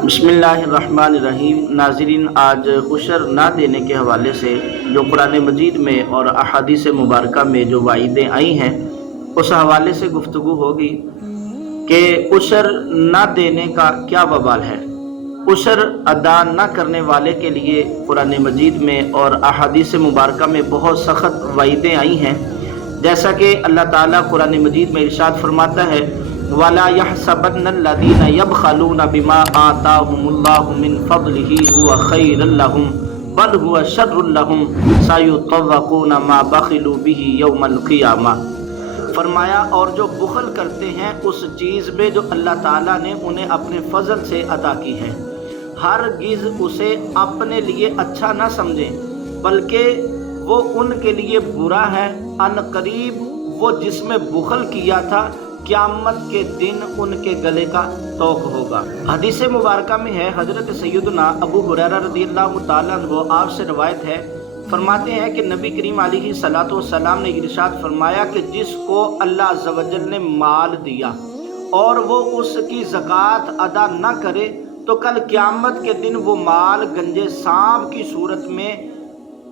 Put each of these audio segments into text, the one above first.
बिस्मिल्लाहिर्रहमानिर्रहीम। नाज़रीन, आज उशर ना देने के हवाले से जो कुरान मजीद में और अहादीस मुबारका में जो वाइदें आई हैं उस हवाले से गुफ्तगू होगी कि उशर ना देने का क्या वबाल है। उशर अदा ना करने वाले के लिए कुरान मजीद में और अहादीस मुबारका में बहुत सख्त वाइदें आई हैं। जैसा कि अल्लाह ताला कुरान मजीद में इरशाद फरमाता है, वला यहसबन्नल्लज़ीना यबखलूना बिमा आताहुमुल्लाहु मिन फज़लिही हुवा खैरल लहुम बल हुवा शर्रुल लहुम सयुतव्वक़ूना मा बखिलू बिही यौमल क़ियामा। फरमाया, और जो बुखल करते हैं उस चीज़ में जो अल्लाह ताला ने उन्हें अपने फजल से अता की है, हरगिज़ उसे अपने लिए अच्छा ना समझें बल्कि वो उनके लिए बुरा है। अनकरीब वो जिसमें बुखल किया था क़यामत के दिन उनके गले का तोक होगा। हदीस मुबारका में है, हज़रत सैयदना अबू हुरैरा रज़ियल्लाहु ताला अन्हु आपसे रवायत है, फरमाते हैं कि नबी करीम अलैहिस्सलातु वस्सलाम ने इरशाद फरमाया कि जिसको अल्लाह अज़्ज़ व जल ने माल दिया और वो उसकी ज़कात अदा न करे तो कल क़यामत के दिन वो माल गंजे सांप की सूरत में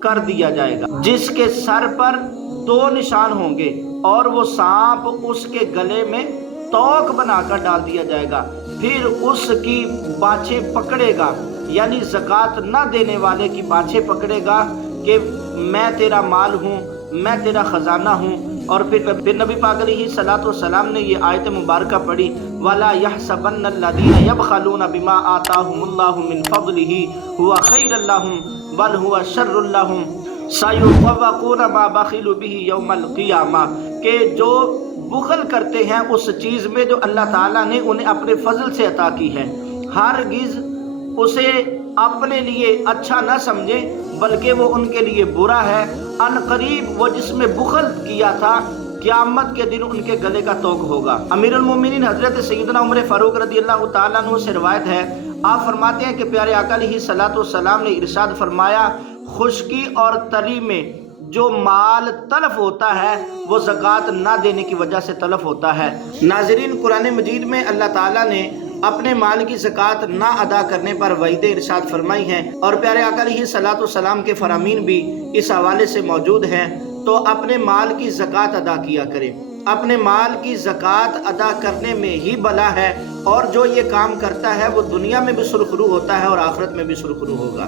कर दिया जाएगा, जिसके सर पर 2 निशान होंगे और वो सांप उसके गले में तोक बनाकर डाल दिया जाएगा। फिर उसकी बाछें पकड़ेगा, यानी ज़कात न देने वाले की बाछें पकड़ेगा कि मैं तेरा माल हूँ, मैं तेरा ख़जाना हूँ। और फिर नबी पाक अलैहिस्सलातु वस्सलाम ने ये आयत मुबारका पढ़ी, वला यहसबन्नल्लज़ीना यबखलूना बिमा आताहुमुल्लाहु मिन फज़लिही हुवा खैरल लहुम बल हुवा शर्रुल लहुम सयुतव्वक़ूना मा बखिलू बिही यौमल क़ियामा। के जो बुखल करते हैं उस चीज़ में जो अल्लाह ताला ने उन्हें अपने फजल से अता की है, हरगिज़ उसे अपने लिए अच्छा न समझे बल्कि वो उनके लिए बुरा है। अनकरीब वो जिसमें बुखल किया था क़यामत के दिन उनके गले का तोक होगा। अमीरुल मोमिनीन हज़रत सैयदना उमर फारूक रज़ियल्लाहु ताला अन्हु से रिवायत है, आप फरमाते हैं कि प्यारे आका अलैहिस्सलातु वस्सलाम ने इरशाद फरमाया, खुश्की और तरी में जो माल तलफ होता है वो ज़कात ना देने की वजह से तलफ होता है। नाज़रीन, कुरान मजीद में अल्लाह ताला ने अपने माल की ज़कात ना अदा करने पर वईद इरशाद फरमाई हैं और प्यारे आका अलैहिस्सलातु वस्सलाम के फरामीन भी इस हवाले से मौजूद हैं। तो अपने माल की ज़कात अदा किया करें, अपने माल की ज़कात अदा करने में ही भला है और जो ये काम करता है वो दुनिया में भी सुरखरू होता है और आखिरत में भी सुरखरू होगा।